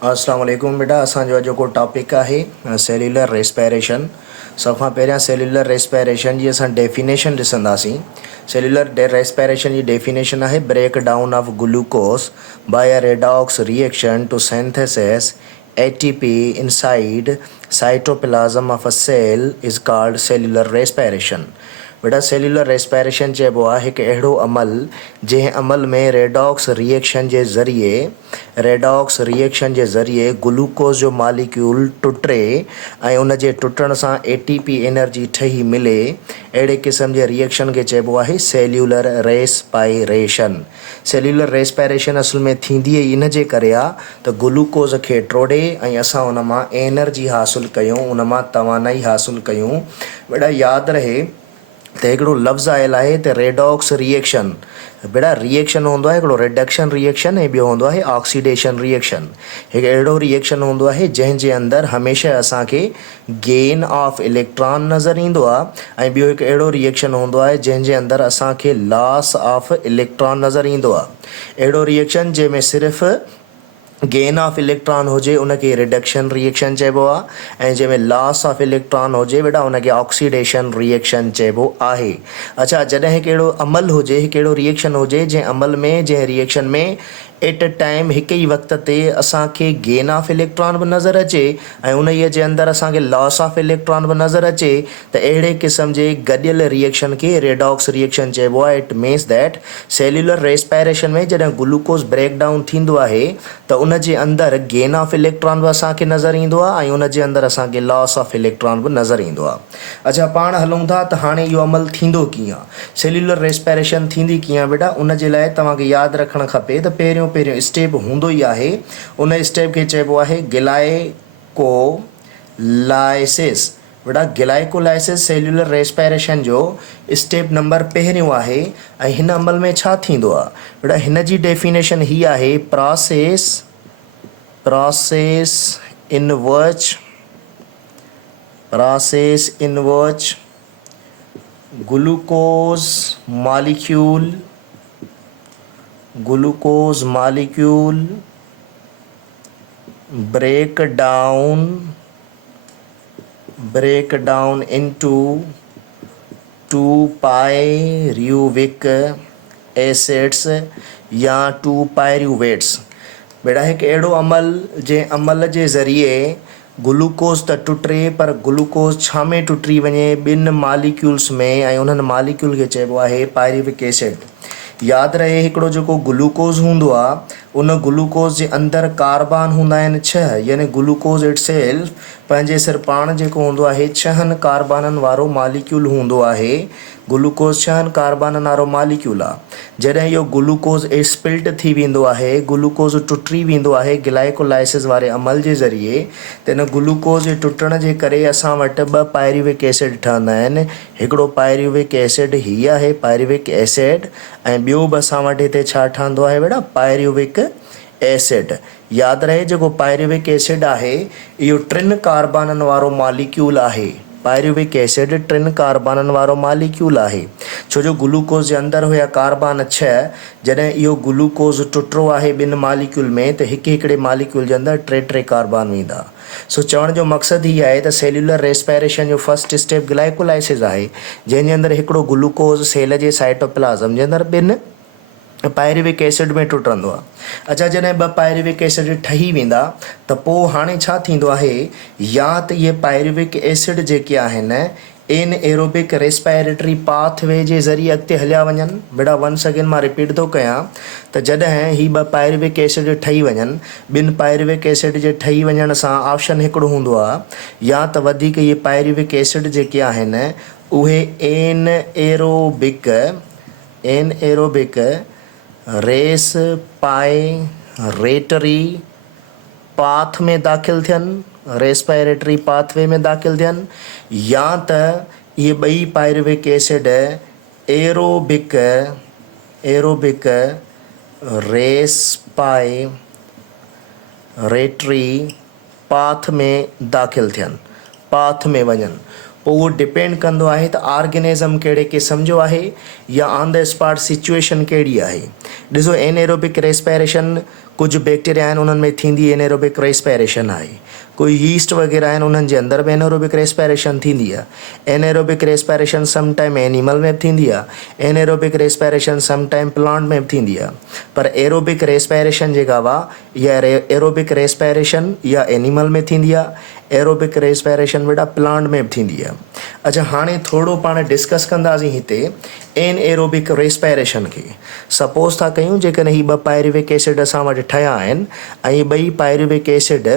अस्सलाम वालेकुम बेटा। असांजो जेको टॉपिक आहे सेल्युलर रेस्पिरेशन। सब खां पहिरियां सेल्युलर रेस्पिरेशन जी असां डेफिनेशन ॾिसंदासीं। सेल्युलर रेस्पिरेशन जी डेफिनेशन आहे break down of glucose by a redox reaction to synthesis ATP inside cytoplasm of a cell is called cellular respiration। बेटा सेल्युलर रेस्पिरेशन चइबो आहे हिकु अहिड़ो अमल जंहिं अमल में रेडॉक्स रिएक्शन जे ज़रिए ग्लूकोज जो मालिक्यूल टुटे ऐं उन जे टुटण सां ATP एनर्जी ठही मिले। अहिड़े क़िस्म जे रिएक्शन खे चइबो आहे सेल्युलर रेस्पिरेशन। सेल्युलर रेस्पिरेशन असल में थींदी ई इन जे करे आहे त ग्लूकोज खे टोड़े ऐं असां उन मां एनर्जी हासिलु कयूं, उन मां तवानाई हासिलु कयूं। बेटा यादि रहे त हिकिड़ो लफ़्ज़ु आयल आहे त रेडॉक्स रिएक्शन। बेटा रिएक्शन हूंदो आहे हिकिड़ो रिडक्शन रिएक्शन ऐं ॿियो हूंदो आहे ऑक्सीडेशन रिएक्शन। हिकु अहिड़ो रिएक्शन हूंदो आहे जंहिंजे अंदरि हमेशह असांखे गेन ऑफ इलेक्ट्रॉन नज़र ईंदो आहे ऐं ॿियो हिकु अहिड़ो रिएक्शन हूंदो आहे जंहिंजे अंदरि असांखे लॉस ऑफ इलेक्ट्रॉन नज़र ईंदो आहे। अहिड़ो रिएक्शन जंहिंमें सिर्फ़ु गेन ऑफ इलेक्ट्रॉन हुजे उनखे रिडक्शन रिएक्शन चइबो आहे ऐं जंहिंमें लॉस ऑफ इलेक्ट्रॉन हुजे बेटा उनखे ऑक्सीडेशन रिएक्शन चइबो आहे। अच्छा, जॾहिं हिकु अहिड़ो अमल हुजे, हिकु अहिड़ो रिएक्शन हुजे जंहिं अमल में, जंहिं रिएक्शन में एट अ टाइम हिक ई वक़्त ते असांखे गेन ऑफ इलेक्ट्रॉन बि नज़र अचे ऐं उनईअ जे अंदरि असांखे लॉस ऑफ इलेक्ट्रॉन बि नज़र अचे त अहिड़े क़िस्म जे गॾियल रिएक्शन खे रेडॉक्स रिएक्शन चइबो आहे। It means that cellular respiration में जॾहिं ग्लूकोज ब्रेक डाउन थींदो आहे त उन जे अंदरि गेन ऑफ इलेक्ट्रॉन बि असांखे नज़र ईंदो आहे ऐं उन जे अंदरि असांखे लॉस ऑफ इलेक्ट्रॉन बि नज़र ईंदो आहे। अच्छा, पाण हलूं था त हाणे इहो अमल थींदो कीअं आहे, सेल्युलर रेस्पिरेशन थींदी कीअं आहे। बेटा उन जे लाइ तव्हांखे यादि रखणु खपे त पहिरियों स्टेप हूंदो ई आहे, उन स्टेप खे चइबो आहे ग्लाइकोलाइसिस। बेटा ग्लाइकोलाइसिस सेल्युलर रेस्पिरेशन जो स्टेप नंबर पहिरियों आहे ऐं हिन अमल में छा थींदो आहे। बेटा हिन जी डेफिनेशन ही आहे process in which glucose molecule break down into 2 pyruvic acids या 2 pyruvates। बेटा हिकु अहिड़ो अमल जंहिं अमल जे ज़रिए ग्लूकोज त टुटे पर ग्लूकोज छा में टुटी वञे, ॿिनि मालिक्यूल्स में, ऐं उन्हनि मालिक्यूल खे चइबो आहे पायरुविक एसिड। यादि रहे हिकिड़ो जेको ग्लूकोज हूंदो आहे उन ग्लूकोज जे अंदरि कार्बन हूंदा आहिनि 6, यानी ग्लूकोज इट सेल्फ पंहिंजे सिर पाण जेको हूंदो आहे 6 कार्बननि वारो मालिक्यूल हूंदो आहे। ग्लूकोज 6 कार्बननि वारो मालिक्यूल आहे। जॾहिं इहो ग्लूकोज स्पिल्ट थी वेंदो आहे, ग्लूकोज टुटी वेंदो आहे ग्लाइकोलाइसिस वारे अमल जे ज़रिए, त इन ग्लूकोज जे टुटण जे करे असां वटि 2 पायरुविक एसिड ठहंदा आहिनि। हिकिड़ो पायरुविक एसिड हीअ आहे पायरुविक एसिड ऐं ॿियो बि असां वटि हिते छा ठहंदो आहे बेटा पायरुविक एसिड। यादि रहे जेको पायरुविक एसिड आहे इहो 3 कार्बननि वारो मालिक्यूल आहे। पायरुविक एसिड 3 कार्बननि वारो मालिक्यूल आहे छो जो ग्लूकोज जे अंदरि हुया कार्बन 6। जॾहिं इहो ग्लूकोज टुटो आहे 2 मालिक्यूल में त हिकिड़े मालिक्यूल जे अंदरि 3 कार्बन वेंदा। सो चवण जो मक़सदु हीअ आहे त सेल्युलर रेस्पिरेशन जो फर्स्ट स्टेप ग्लाइकोलाइसिस आहे, जंहिंजे अंदरि हिकिड़ो ग्लूकोज सेल जे साइटोप्लाज़म जे अंदरि 2 पायरुविक एसिड में टुटंदो आहे। अच्छा, जॾहिं 2 पायरुविक एसिड ठही वेंदा त पोइ हाणे छा थींदो आहे, या त इहे पायरुविक एसिड जेके आहिनि इन एरोबिक रेस्पिरेटरी पाथवे जे ज़रिए अॻिते हलिया वञनि। बेटा वंस अगेन मां रिपीट थो कयां त जॾहिं ही 2 पायरुविक एसिड ठही वञनि, 2 पायरुविक एसिड जे ठही वञण सां ऑप्शन हिकिड़ो हूंदो आहे, या त वधीक इहे पायरुविक एसिड जेके आहिनि उहे एनएरोबिक रेस्पिरेटरी पाथ में दाख़िल थियनि, रेस्पिरेटरी पाथवे में दाख़िल थियनि, या त इहे 2 pyruvic acid aerobic respiratory path में दाख़िल थियनि, पाथ में वञनि। पोइ उहो डिपेंड कंदो आहे त ऑर्गेनिज़म कहिड़े क़िस्म जो आहे या ऑन द स्पॉट सिचुएशन कहिड़ी आहे। ॾिसो एनएरोबिक रेस्पिरेशन कुझु बैक्टीरिया आहिनि उन्हनि में थींदी एनेरोबिक रेस्पिरेशन आहे, कोई यीस्ट वग़ैरह आहिनि उन्हनि जे अंदरि बि एनेरोबिक रेस्पिरेशन थींदी आहे। एनेरोबिक रेस्पिरेशन समटाइम एनिमल में बि थींदी आहे, एनेरोबिक रेस्पिरेशन समटाइम प्लांट में बि थींदी आहे, पर एरोबिक रेस्पिरेशन जेका वा इहा एरोबिक रेस्पिरेशन या एनिमल में थींदी आहे, एरोबिक रेस्पिरेशन बेटा प्लांट में बि थींदी आहे। अच्छा, हाणे थोरो पाण डिस्कस कंदासीं हिते एन एरोबिक रेस्पिरेशन खे। सपोज़ था कयूं जेकॾहिं हीअ 2 पायरुविक एसिड असां वटि ठहिया आहिनि ऐं हीअ 2 pyruvic acid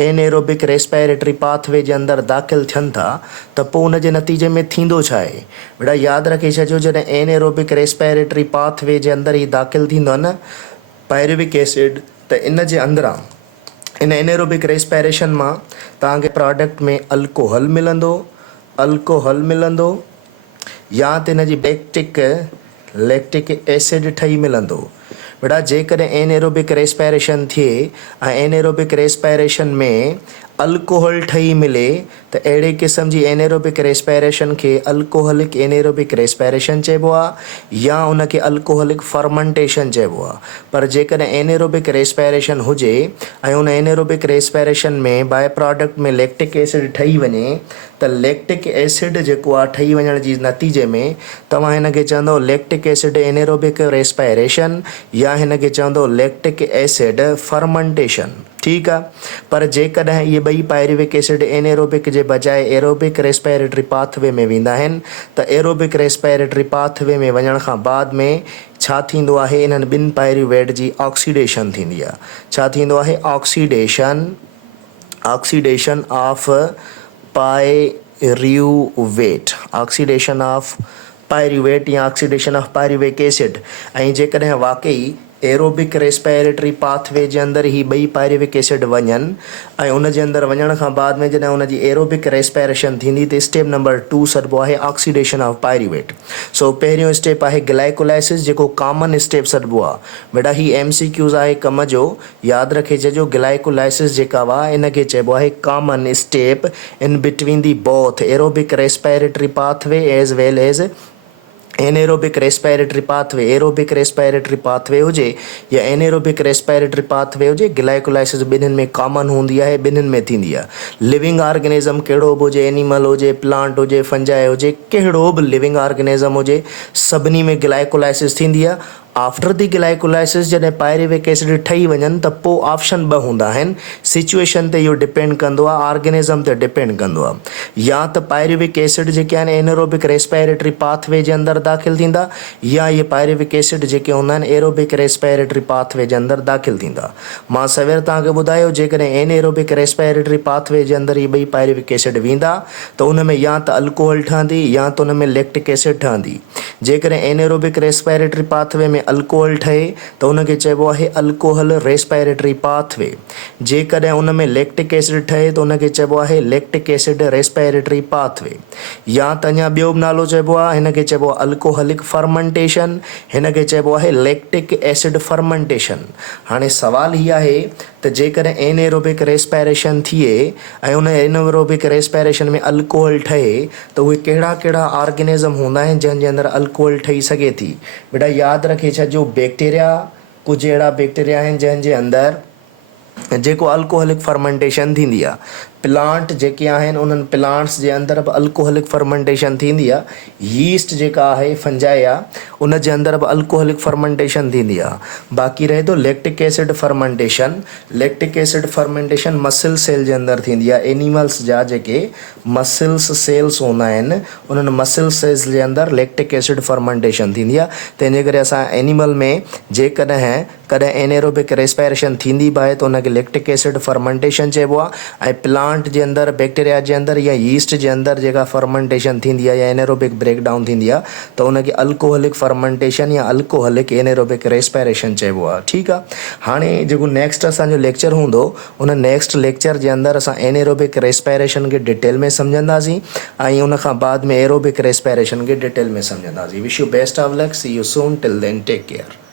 anaerobic respiratory pathway जे अंदरि दाख़िल थियनि था त पोइ उन जे नतीजे में थींदो छा आहे बेटा, यादि रखी छॾियो जॾहिं एन एरोबिक रेस्पिरेटरी पाथवे जे अंदरि ही दाख़िल थींदो आहे न पायरुविक एसिड, त इन जे अंदरां इन एनेरोबिक रेस्पिरेशन मां तव्हांखे प्रोडक्ट में अल्कोहल मिलंदो या त हिन जी लैक्टिक एसिड ठही मिलंदो। बेटा जेकॾहिं एनेरोबिक रेस्पिरेशन थिए ऐं एनेरोबिक रेस्पिरेशन में अल्कोहल ठही मिले त अहिड़े क़िस्म जी एनेरोबिक रेस्पिरेशन खे अल्कोहलिक एनेरोबिक रेस्पिरेशन चइबो आहे या उनखे अल्कोहलिक फर्मेंटेशन चइबो आहे। पर जेकॾहिं एनेरोबिक रेस्पिरेशन हुजे ऐं उन एनेरोबिक रेस्पिरेशन में बाय प्रोडक्ट में लैक्टिक एसिड ठही वञे त लैक्टिक एसिड जेको आहे ठही वञण जी नतीजे में तव्हां हिनखे चवंदो लैक्टिक एसिड एनेरोबिक रेस्पिरेशन या हिनखे चवंदो लैक्टिक एसिड फर्मेंटेशन। ठीकु आहे, पर जेकॾहिं इहे 2 पायरुविक एसिड एनेरोबिक जे बजाय एरोबिक रेस्पिरेटरी पाथवे में वेंदा आहिनि त एरोबिक रेस्पिरेटरी पाथवे में वञण खां बाद में छा थींदो आहे, इन्हनि 2 पायरुवेट जी ऑक्सीडेशन थींदी आहे। छा थींदो आहे, oxidation of pyruvate, oxidation of pyruvate या ऑक्सीडेशन ऑफ पायरुविक एसिड। ऐं जेकॾहिं वाकई एरोबिक रेस्पिरेटरी पाथवे जे अंदरि ही 2 पायरुविक एसिड वञनि ऐं उन जे अंदरि वञण खां बाद में जॾहिं उन जी एरोबिक रेस्पिरेशन थींदी त स्टेप नंबर 2 सॾिबो आहे ऑक्सीडेशन ऑफ पायरुवेट। सो पहिरियों स्टेप आहे ग्लाइकोलाइसिस जेको कॉमन स्टेप सॾिबो आहे। बेटा ही MCQs आहे कम जो, यादि रखे छॾियो ग्लाइकोलाइसिस जेका वा इनखे चइबो आहे common step in between the both aerobic respiratory pathway as well as anaerobic respiratory pathway. Aerobic respiratory pathway हुजे या एनेरोबिक रेस्पिरेटरी पाथवे हुजे, ग्लाइकोलाइसिस ॿिन्हिनि में कॉमन हूंदी आहे, ॿिन्हिनि में थींदी आहे। लिविंग ऑर्गेनिज़म कहिड़ो बि हुजे, एनिमल हुजे, प्लांट हुजे, फंजाई हुजे, कहिड़ो बि लिविंग ऑर्गेनिज़म हुजे, सभिनी में ग्लाइकोलाइसिस थींदी आहे। आफ्टर दी ग्लाइकोलाइसिस जॾहिं पायरुविक एसिड ठही वञनि त पोइ ऑप्शन 2 हूंदा आहिनि, सिचुएशन ते इहो डिपेंड कंदो आहे, ऑर्गेनिज़म ते डिपेंड कंदो आहे। या त पायरुविक एसिड जेके आहिनि एनेरोबिक रेस्पिरेटरी पाथवे जे अंदरि दाख़िल थींदा या इहे पायरुविक एसिड जेके हूंदा आहिनि एरोबिक रेस्पिरेटरी पाथवे जे अंदरि दाख़िल थींदा। मां सवेर तव्हांखे ॿुधायो जेकॾहिं एनेरोबिक रेस्पिरेटरी पाथवे जे अंदरि इहे 2 पायरुविक एसिड वेंदा त उन में या त अल्कोहल ठहंदी या त उन में लैक्टिक एसिड ठहंदी। जेकॾहिं एनेरोबिक रेस्पिरेटरी पाथवे में अल्कोहल ठहे त उनखे चइबो आहे अल्कोहल रेस्पिरेटरी पाथवे। जेकॾहिं उन में लैक्टिक एसिड ठहे त उनखे चइबो आहे लैक्टिक एसिड रेस्पिरेटरी पाथवे। या त अञा ॿियो बि नालो चइबो आहे, हिनखे चइबो आहे अल्कोहलिक फर्मेंटेशन, हिनखे चइबो आहे लैक्टिक एसिड फर्मेंटेशन। हाणे सवाल हीअ आहे त जेकॾहिं एनेरोबिक रेस्पिरेशन थिए ऐं उन एनेरोबिक रेस्पिरेशन में अल्कोहल ठहे त उहे कहिड़ा कहिड़ा ऑर्गेनिज़म हूंदा आहिनि जंहिंजे अंदरि अल्कोहल ठही सघे थी। बेटा यादि रखी छॾिजो बैक्टीरिया, कुझु अहिड़ा बैक्टीरिया आहिनि जंहिंजे अंदरि जेको अल्कोहलिक फर्मेंटेशन थींदी आहे। प्लांट जेके आहिनि उन्हनि प्लांट्स जे अंदरि बि अल्कोहलिक फर्मेंटेशन थींदी आहे। यीस्ट जेका आहे फंजाई आहे उन जे अंदरि बि अल्कोहलिक फर्मेंटेशन थींदी आहे। बाक़ी रहे थो lactic acid fermentation. Lactic acid fermentation muscle cell जे अंदरि थींदी आहे। एनिमल्स जा जेके मसिल्स सेल्स हूंदा आहिनि उन्हनि मसिल सेल्स जे अंदरि लैक्टिक एसिड फर्मेंटेशन थींदी आहे। तंहिंजे करे असां एनिमल में कॾहिं एनेरोबिक रेस्पिरेशन थींदी बि आहे त उनखे लैक्टिक एसिड फर्मेंटेशन चइबो आहे। ऐं प्लांट जे अंदरि बैक्टीरिया जे अंदरि या यीस्ट जे अंदरि जेका फर्मेंटेशन थींदी आहे या एनेरोबिक ब्रेकडाउन थींदी आहे त उनखे अल्कोहलिक फर्मेंटेशन या अल्कोहलिक एनेरोबिक रेस्पिरेशन चइबो आहे। ठीकु आहे, हाणे जेको नेक्स्ट असांजो लेक्चर हूंदो उन नेक्स्ट लेक्चर जे अंदरि असां एनेरोबिक रेस्पिरेशन खे डिटेल में सम्झंदासीं ऐं उन खां बाद में एरोबिक रेस्पिरेशन खे डिटेल में सम्झंदासीं। Wish you best of luck, see you soon, till then take care.